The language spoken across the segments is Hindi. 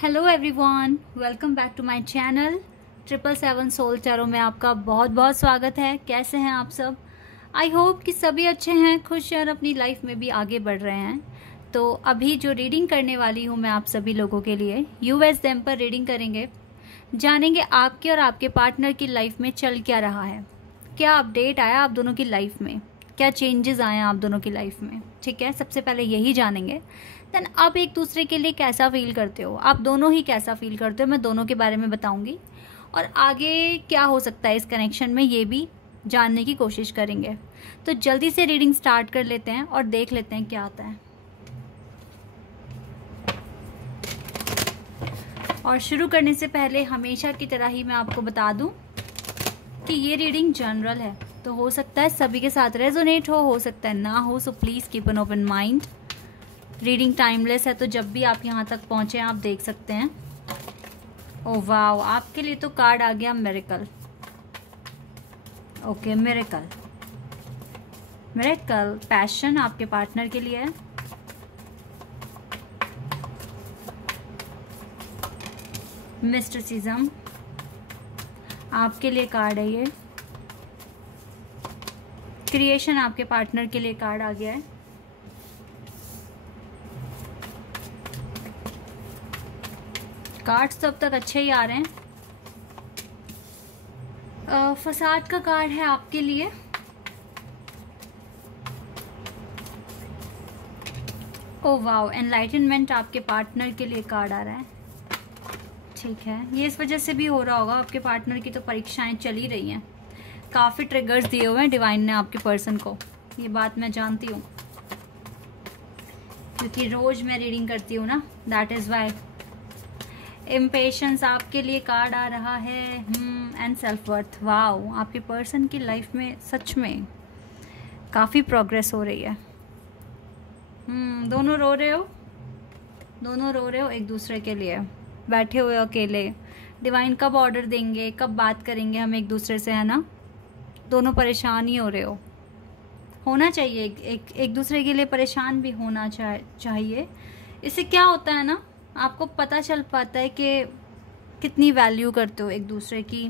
Hello everyone, welcome back to my channel 777 soul tarot में आपका बहुत बहुत स्वागत है। कैसे हैं आप सब? आई होप कि सभी अच्छे हैं, खुश हैं और अपनी लाइफ में भी आगे बढ़ रहे हैं। तो अभी जो रीडिंग करने वाली हूँ मैं आप सभी लोगों के लिए यूएस डेम पर रीडिंग करेंगे। जानेंगे आपके और आपके पार्टनर की लाइफ में चल क्या रहा है, क्या अपडेट आया आप दोनों की लाइफ में, क्या चेंजेस आए आप दोनों की लाइफ में। ठीक है, सबसे पहले यही जानेंगे। देन आप एक दूसरे के लिए कैसा फील करते हो, आप दोनों ही कैसा फील करते हो, मैं दोनों के बारे में बताऊंगी। और आगे क्या हो सकता है इस कनेक्शन में ये भी जानने की कोशिश करेंगे। तो जल्दी से रीडिंग स्टार्ट कर लेते हैं और देख लेते हैं क्या आता है। और शुरू करने से पहले हमेशा की तरह ही मैं आपको बता दूं कि ये रीडिंग जनरल है, तो हो सकता है सभी के साथ रेजोनेट हो सकता है ना हो। So please keep an open mind. Reading timeless है, तो जब भी आप यहाँ तक पहुंचे आप देख सकते हैं। ओ वाव, आपके लिए तो कार्ड आ गया miracle. Okay, miracle miracle passion आपके पार्टनर के लिए है। मिस्टिसिज्म आपके लिए कार्ड है ये। क्रिएशन आपके पार्टनर के लिए कार्ड आ गया है। कार्ड्स तो अब तक अच्छे ही आ रहे हैं। फसाद का कार्ड है आपके लिए। ओ वाओ, एनलाइटनमेंट आपके पार्टनर के लिए कार्ड आ रहा है। ठीक है, ये इस वजह से भी हो रहा होगा, आपके पार्टनर की तो परीक्षाएं चल ही रही हैं। काफी ट्रिगर्स दिए हुए हैं डिवाइन ने आपके पर्सन को, ये बात मैं जानती हूँ क्योंकि रोज मैं रीडिंग करती हूँ ना, दैट इज वाई। इम्पेशंस आपके लिए कार्ड आ रहा है। And self worth. वाओ, आपके पर्सन की लाइफ में सच में काफ़ी प्रोग्रेस हो रही है। दोनों रो रहे हो, दोनों रो रहे हो एक दूसरे के लिए, बैठे हुए हो अकेले। डिवाइन कब ऑर्डर देंगे, कब बात करेंगे हम एक दूसरे से, है ना? दोनों परेशान ही हो रहे हो। होना चाहिए, एक दूसरे के लिए परेशान भी होना चाहिए। इससे क्या होता है ना, आपको पता चल पाता है कि कितनी वैल्यू करते हो एक दूसरे की,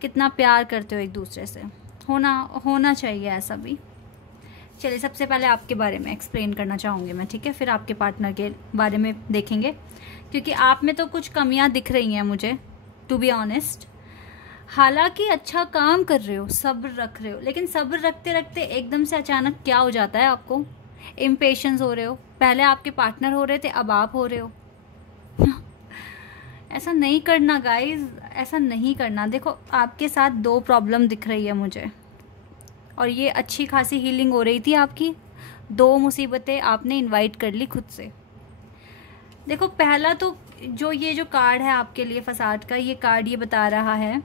कितना प्यार करते हो एक दूसरे से। होना चाहिए ऐसा भी। चलिए, सबसे पहले आपके बारे में एक्सप्लेन करना चाहूँगी मैं, ठीक है? फिर आपके पार्टनर के बारे में देखेंगे, क्योंकि आप में तो कुछ कमियां दिख रही हैं मुझे, टू बी ऑनेस्ट। हालांकि अच्छा काम कर रहे हो, सब्र रख रहे हो, लेकिन सब्र रखते रखते एकदम से अचानक क्या हो जाता है, आपको इम्पेशंस हो रहे हो। पहले आपके पार्टनर हो रहे थे, अब आप हो रहे हो। ऐसा नहीं करना गाइज, ऐसा नहीं करना। देखो, आपके साथ दो प्रॉब्लम दिख रही है मुझे, और ये अच्छी खासी हीलिंग हो रही थी आपकी। दो मुसीबतें आपने इनवाइट कर ली खुद से। देखो, पहला तो जो कार्ड है आपके लिए फसाद का, ये कार्ड ये बता रहा है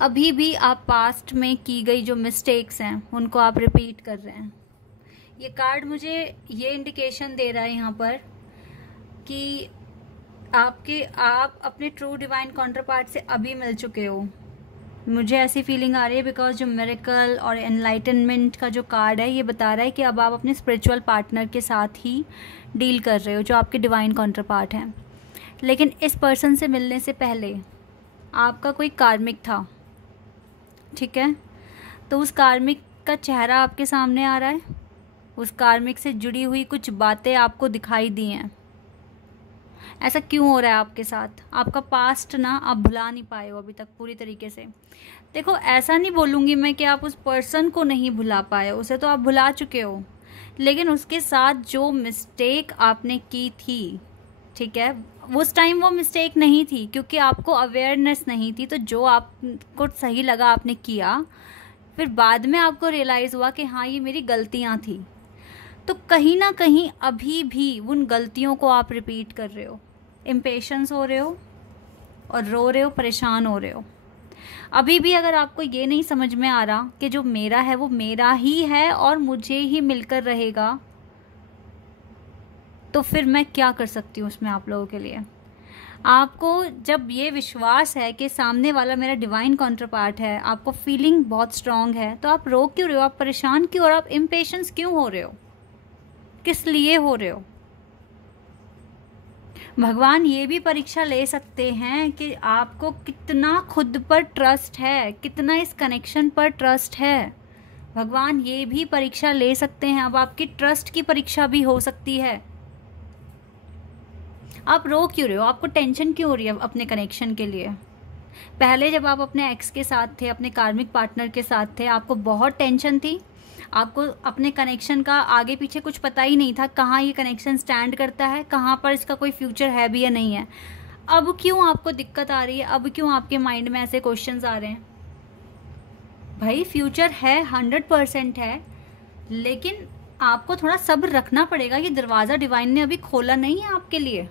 अभी भी आप पास्ट में की गई जो मिस्टेक्स हैं उनको आप रिपीट कर रहे हैं। ये कार्ड मुझे ये इंडिकेशन दे रहा है यहाँ पर कि आप अपने ट्रू डिवाइन काउंटरपार्ट से अभी मिल चुके हो। मुझे ऐसी फीलिंग आ रही है बिकॉज जो मिरेकल और एनलाइटनमेंट का जो कार्ड है ये बता रहा है कि अब आप अपने स्पिरिचुअल पार्टनर के साथ ही डील कर रहे हो, जो आपके डिवाइन काउंटरपार्ट हैं। लेकिन इस पर्सन से मिलने से पहले आपका कोई कार्मिक था, ठीक है? तो उस कार्मिक का चेहरा आपके सामने आ रहा है, उस कार्मिक से जुड़ी हुई कुछ बातें आपको दिखाई दी हैं। ऐसा क्यों हो रहा है आपके साथ? आपका पास्ट ना आप भुला नहीं पाए हो अभी तक पूरी तरीके से। देखो, ऐसा नहीं बोलूँगी मैं कि आप उस पर्सन को नहीं भुला पाए, उसे तो आप भुला चुके हो, लेकिन उसके साथ जो मिस्टेक आपने की थी, ठीक है, उस टाइम वो मिस्टेक नहीं थी क्योंकि आपको अवेयरनेस नहीं थी। तो जो आपको सही लगा आपने किया, फिर बाद में आपको रियलाइज़ हुआ कि हाँ, ये मेरी गलतियाँ थी। तो कहीं ना कहीं अभी भी उन गलतियों को आप रिपीट कर रहे हो, इम्पेशंस हो रहे हो और रो रहे हो, परेशान हो रहे हो। अभी भी अगर आपको ये नहीं समझ में आ रहा कि जो मेरा है वो मेरा ही है और मुझे ही मिलकर रहेगा, तो फिर मैं क्या कर सकती हूँ उसमें आप लोगों के लिए। आपको जब ये विश्वास है कि सामने वाला मेरा डिवाइन काउंटरपार्ट है, आपको फीलिंग बहुत स्ट्रांग है, तो आप रो क्यों रहे हो, आप परेशान क्यों और आप इम्पेशंस क्यों हो रहे हो, किस लिए हो रहे हो? भगवान ये भी परीक्षा ले सकते हैं कि आपको कितना खुद पर ट्रस्ट है, कितना इस कनेक्शन पर ट्रस्ट है। भगवान ये भी परीक्षा ले सकते हैं। अब आपकी ट्रस्ट की परीक्षा भी हो सकती है। आप रो क्यों रहे हो? आपको टेंशन क्यों हो रही है अपने कनेक्शन के लिए? पहले जब आप अपने एक्स के साथ थे, अपने कार्मिक पार्टनर के साथ थे, आपको बहुत टेंशन थी। आपको अपने कनेक्शन का आगे पीछे कुछ पता ही नहीं था, कहाँ ये कनेक्शन स्टैंड करता है, कहाँ पर इसका कोई फ्यूचर है भी या नहीं है। अब क्यों आपको दिक्कत आ रही है? अब क्यों आपके माइंड में ऐसे क्वेश्चंस आ रहे हैं? भाई फ्यूचर है, 100% है, लेकिन आपको थोड़ा सब्र रखना पड़ेगा। ये दरवाज़ा डिवाइन ने अभी खोला नहीं है आपके लिए।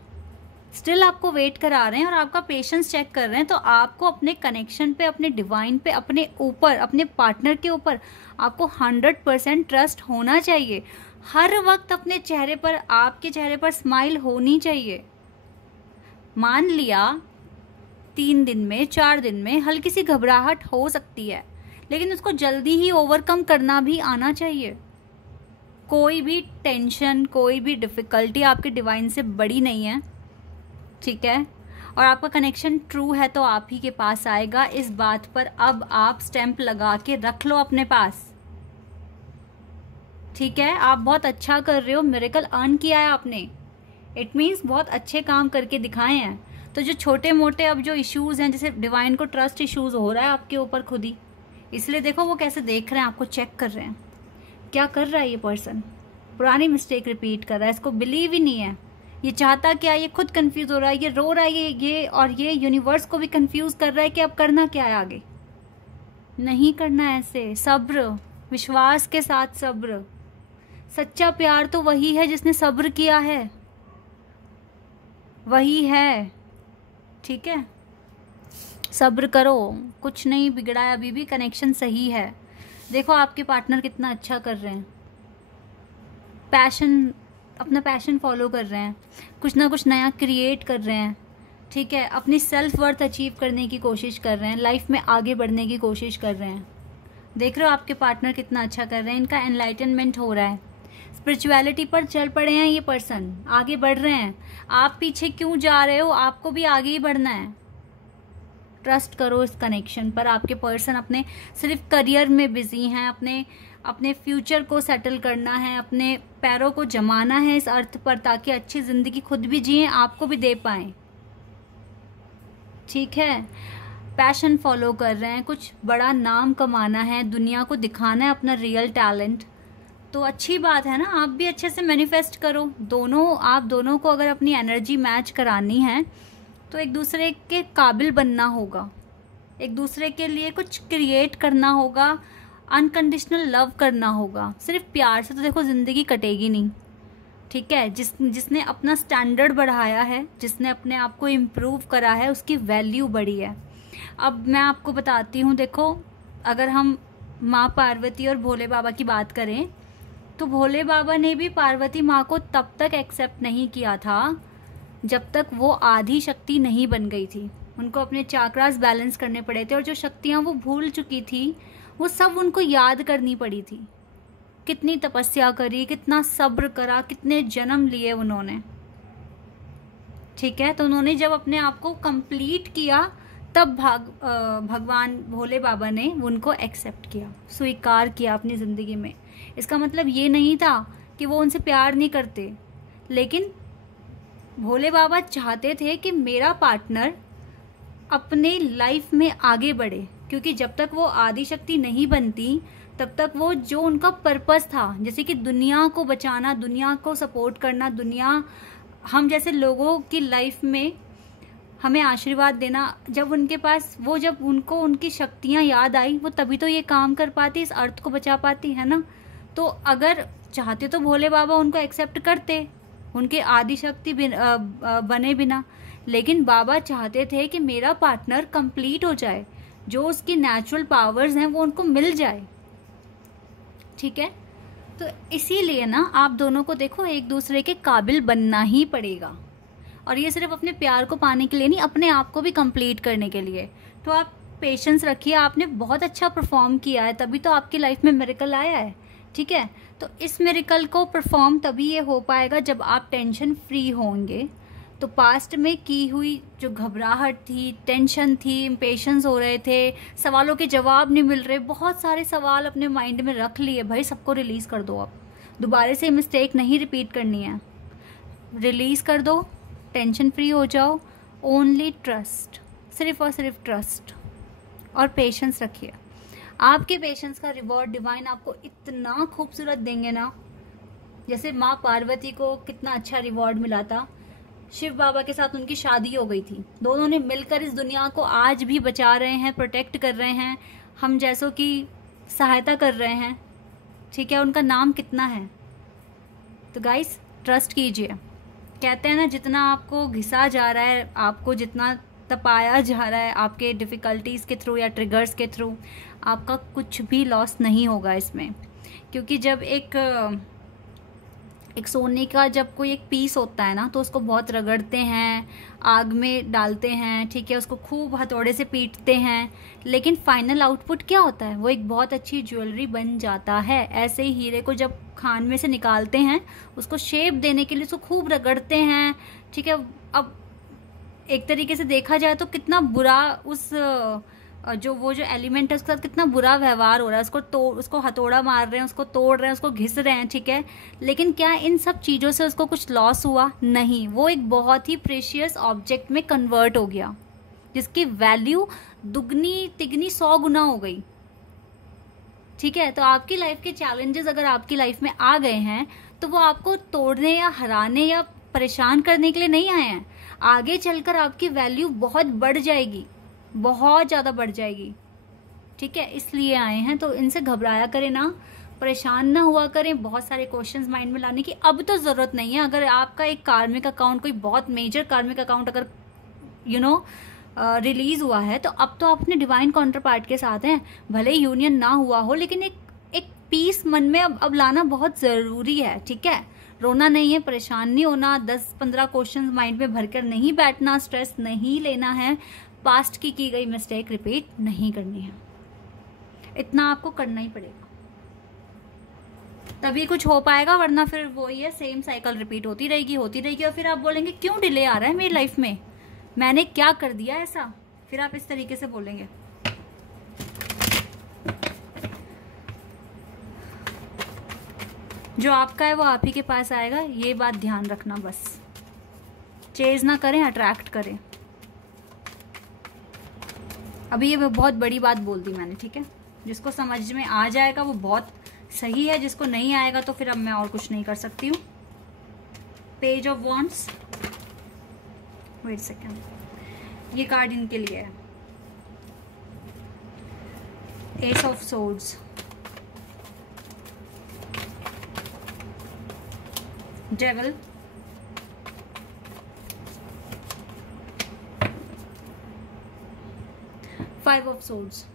स्टिल आपको वेट करा रहे हैं और आपका पेशेंस चेक कर रहे हैं। तो आपको अपने कनेक्शन पे, अपने डिवाइन पे, अपने ऊपर, अपने पार्टनर के ऊपर आपको 100% ट्रस्ट होना चाहिए। हर वक्त अपने चेहरे पर, आपके चेहरे पर स्माइल होनी चाहिए। मान लिया 3 दिन में, 4 दिन में हल्की सी घबराहट हो सकती है, लेकिन उसको जल्दी ही ओवरकम करना भी आना चाहिए। कोई भी टेंशन, कोई भी डिफ़िकल्टी आपके डिवाइन से बड़ी नहीं है, ठीक है? और आपका कनेक्शन ट्रू है तो आप ही के पास आएगा। इस बात पर अब आप स्टैंप लगा के रख लो अपने पास, ठीक है? आप बहुत अच्छा कर रहे हो, मिरेकल अर्न किया है आपने, इट मीन्स बहुत अच्छे काम करके दिखाए हैं। तो जो छोटे मोटे अब जो इश्यूज़ हैं, जैसे डिवाइन को ट्रस्ट इश्यूज़ हो रहा है आपके ऊपर खुद ही, इसलिए देखो वो कैसे देख रहे हैं, आपको चेक कर रहे हैं। क्या कर रहा है ये पर्सन? पुरानी मिस्टेक रिपीट कर रहा है, इसको बिलीव ही नहीं है। ये चाहता क्या? ये खुद कंफ्यूज हो रहा है, ये रो रहा है, ये और ये यूनिवर्स को भी कंफ्यूज कर रहा है कि अब करना क्या है आगे। नहीं करना ऐसे। सब्र, विश्वास के साथ सब्र। सच्चा प्यार तो वही है जिसने सब्र किया है, वही है, ठीक है? सब्र करो, कुछ नहीं बिगड़ा है, अभी भी कनेक्शन सही है। देखो आपके पार्टनर कितना अच्छा कर रहे हैं, पैशन, अपना पैशन फॉलो कर रहे हैं, कुछ ना कुछ नया क्रिएट कर रहे हैं, ठीक है? अपनी सेल्फ वर्थ अचीव करने की कोशिश कर रहे हैं, लाइफ में आगे बढ़ने की कोशिश कर रहे हैं। देख रहे हो आपके पार्टनर कितना अच्छा कर रहे हैं, इनका एनलाइटनमेंट हो रहा है, स्पिरिचुअलिटी पर चल पड़े हैं ये पर्सन, आगे बढ़ रहे हैं। आप पीछे क्यों जा रहे हो? आपको भी आगे ही बढ़ना है। ट्रस्ट करो इस कनेक्शन पर। आपके पर्सन अपने सिर्फ करियर में बिजी हैं, अपने फ्यूचर को सेटल करना है, अपने पैरों को जमाना है इस अर्थ पर, ताकि अच्छी ज़िंदगी खुद भी जिएं, आपको भी दे पाएं, ठीक है? पैशन फॉलो कर रहे हैं, कुछ बड़ा नाम कमाना है, दुनिया को दिखाना है अपना रियल टैलेंट, तो अच्छी बात है ना। आप भी अच्छे से मैनिफेस्ट करो। आप दोनों को अगर अपनी एनर्जी मैच करानी है तो एक दूसरे के काबिल बनना होगा, एक दूसरे के लिए कुछ क्रिएट करना होगा, अनकंडीशनल लव करना होगा। सिर्फ प्यार से तो देखो ज़िंदगी कटेगी नहीं, ठीक है? जिसने अपना स्टैंडर्ड बढ़ाया है, जिसने अपने आप को इम्प्रूव करा है, उसकी वैल्यू बढ़ी है। अब मैं आपको बताती हूँ, देखो अगर हम माँ पार्वती और भोले बाबा की बात करें तो भोले बाबा ने भी पार्वती माँ को तब तक एक्सेप्ट नहीं किया था जब तक वो आधी शक्ति नहीं बन गई थी। उनको अपने चाक्रास बैलेंस करने पड़े थे और जो शक्तियाँ वो भूल चुकी थी वो सब उनको याद करनी पड़ी थी। कितनी तपस्या करी, कितना सब्र करा, कितने जन्म लिए उन्होंने, ठीक है? तो उन्होंने जब अपने आप को कंप्लीट किया तब भगवान भोले बाबा ने उनको एक्सेप्ट किया, स्वीकार किया अपनी ज़िंदगी में। इसका मतलब ये नहीं था कि वो उनसे प्यार नहीं करते, लेकिन भोले बाबा चाहते थे कि मेरा पार्टनर अपने लाइफ में आगे बढ़े, क्योंकि जब तक वो आदि शक्ति नहीं बनती तब तक वो जो उनका पर्पस था, जैसे कि दुनिया को बचाना, दुनिया को सपोर्ट करना, दुनिया हम जैसे लोगों की लाइफ में हमें आशीर्वाद देना, जब उनके पास वो, जब उनको उनकी शक्तियाँ याद आई, वो तभी तो ये काम कर पाती, इस अर्थ को बचा पाती है ना। तो अगर चाहते तो भोले बाबा उनको एक्सेप्ट करते उनके आदि शक्ति बने बिना, लेकिन बाबा चाहते थे कि मेरा पार्टनर कंप्लीट हो जाए, जो उसकी नेचुरल पावर्स हैं वो उनको मिल जाए, ठीक है? तो इसीलिए ना आप दोनों को देखो एक दूसरे के काबिल बनना ही पड़ेगा, और ये सिर्फ अपने प्यार को पाने के लिए नहीं, अपने आप को भी कंप्लीट करने के लिए। तो आप पेशेंस रखिए, आपने बहुत अच्छा परफॉर्म किया है, तभी तो आपकी लाइफ में मिरेकल आया है, ठीक है? तो इस मिरेकल को परफॉर्म तभी ये हो पाएगा जब आप टेंशन फ्री होंगे, तो पास्ट में की हुई जो घबराहट थी, टेंशन थी, इम्पेशंस हो रहे थे, सवालों के जवाब नहीं मिल रहे, बहुत सारे सवाल अपने माइंड में रख लिए, भाई सबको रिलीज़ कर दो। आप दोबारा से मिस्टेक नहीं रिपीट करनी है, रिलीज़ कर दो, टेंशन फ्री हो जाओ। ओनली ट्रस्ट, सिर्फ और सिर्फ ट्रस्ट और पेशेंस रखिए। आपके पेशेंस का रिवॉर्ड डिवाइन आपको इतना खूबसूरत देंगे ना, जैसे माँ पार्वती को कितना अच्छा रिवॉर्ड मिला था, शिव बाबा के साथ उनकी शादी हो गई थी, दोनों ने मिलकर इस दुनिया को आज भी बचा रहे हैं, प्रोटेक्ट कर रहे हैं, हम जैसों की सहायता कर रहे हैं, ठीक है। उनका नाम कितना है। तो गाइस ट्रस्ट कीजिए। कहते हैं ना, जितना आपको घिसा जा रहा है, आपको जितना तपाया जा रहा है आपके डिफ़िकल्टीज़ के थ्रू या ट्रिगर्स के थ्रू, आपका कुछ भी लॉस नहीं होगा इसमें। क्योंकि जब एक सोने का जब कोई एक पीस होता है ना, तो उसको बहुत रगड़ते हैं, आग में डालते हैं, ठीक है, उसको खूब हथौड़े से पीटते हैं, लेकिन फाइनल आउटपुट क्या होता है, वो एक बहुत अच्छी ज्वेलरी बन जाता है। ऐसे ही हीरे को जब खान में से निकालते हैं, उसको शेप देने के लिए उसको खूब रगड़ते हैं, ठीक है। अब एक तरीके से देखा जाए तो कितना बुरा वो जो एलिमेंट है उसके साथ कितना बुरा व्यवहार हो रहा है, उसको हथौड़ा मार रहे हैं, उसको तोड़ रहे हैं, उसको घिस रहे हैं, ठीक है। लेकिन क्या इन सब चीज़ों से उसको कुछ लॉस हुआ? नहीं, वो एक बहुत ही प्रेशियस ऑब्जेक्ट में कन्वर्ट हो गया, जिसकी वैल्यू दुगनी तिगनी 100 गुना हो गई, ठीक है। तो आपकी लाइफ के चैलेंजेस अगर आपकी लाइफ में आ गए हैं, तो वो आपको तोड़ने या हराने या परेशान करने के लिए नहीं आए हैं। आगे चलकर आपकी वैल्यू बहुत बढ़ जाएगी, बहुत ज़्यादा बढ़ जाएगी, ठीक है, इसलिए आए हैं। तो इनसे घबराया करें ना, परेशान ना हुआ करें, बहुत सारे क्वेश्चंस माइंड में लाने की अब तो ज़रूरत नहीं है। अगर आपका एक कार्मिक अकाउंट, कोई बहुत मेजर कार्मिक अकाउंट अगर रिलीज हुआ है, तो अब तो आप अपने डिवाइन काउंटर पार्ट के साथ हैं, भले ही यूनियन ना हुआ हो, लेकिन एक पीस मन में अब लाना बहुत ज़रूरी है, ठीक है। रोना नहीं है, परेशान नहीं होना, 10-15 क्वेश्चन माइंड में भरकर नहीं बैठना, स्ट्रेस नहीं लेना है, पास्ट की गई मिस्टेक रिपीट नहीं करनी है। इतना आपको करना ही पड़ेगा, तभी कुछ हो पाएगा, वरना फिर वही है, सेम साइकिल रिपीट होती रहेगी और फिर आप बोलेंगे क्यों डिले आ रहा है मेरी लाइफ में, मैंने क्या कर दिया ऐसा, फिर आप इस तरीके से बोलेंगे। जो आपका है वो आप ही के पास आएगा, ये बात ध्यान रखना। बस चेज ना करें, अट्रैक्ट करें। अभी ये बहुत बड़ी बात बोल दी मैंने, ठीक है। जिसको समझ में आ जाएगा वो बहुत सही है, जिसको नहीं आएगा तो फिर अब मैं और कुछ नहीं कर सकती हूँ। Page of wands, wait second, ये कार्ड इनके लिए है। Ace of swords, devil, five of swords.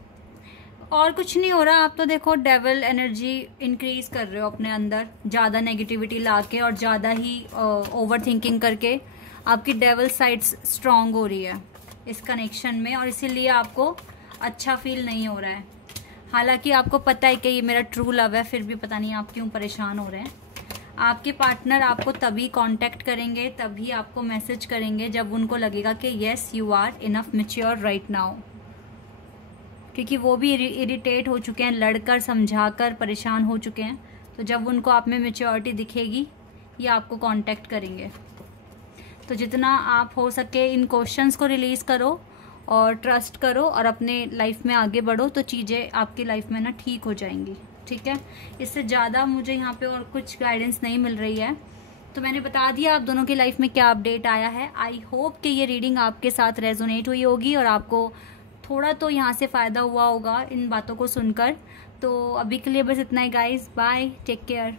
और कुछ नहीं हो रहा, आप तो देखो डेविल एनर्जी इंक्रीज कर रहे हो अपने अंदर, ज़्यादा नेगेटिविटी लाके और ज़्यादा ही ओवर थिंकिंग करके आपकी डेविल साइड्स स्ट्रांग हो रही है इस कनेक्शन में, और इसीलिए आपको अच्छा फील नहीं हो रहा है। हालांकि आपको पता है कि ये मेरा ट्रू लव है, फिर भी पता नहीं आप क्यों परेशान हो रहे हैं। आपके पार्टनर आपको तभी कांटेक्ट करेंगे, तभी आपको मैसेज करेंगे जब उनको लगेगा कि yes you are enough mature right now, क्योंकि वो भी इरिटेट हो चुके हैं, लड़कर समझाकर परेशान हो चुके हैं। तो जब उनको आप में मैच्योरिटी दिखेगी, ये आपको कांटेक्ट करेंगे। तो जितना आप हो सके इन क्वेश्चंस को रिलीज़ करो और ट्रस्ट करो और अपने लाइफ में आगे बढ़ो, तो चीज़ें आपकी लाइफ में ना ठीक हो जाएंगी, ठीक है। इससे ज़्यादा मुझे यहाँ पे और कुछ गाइडेंस नहीं मिल रही है। तो मैंने बता दिया आप दोनों की लाइफ में क्या अपडेट आया है। आई होप कि ये रीडिंग आपके साथ रेजोनेट हुई होगी और आपको थोड़ा तो यहाँ से फ़ायदा हुआ होगा इन बातों को सुनकर। तो अभी के लिए बस इतना ही गाइस, बाय, टेक केयर।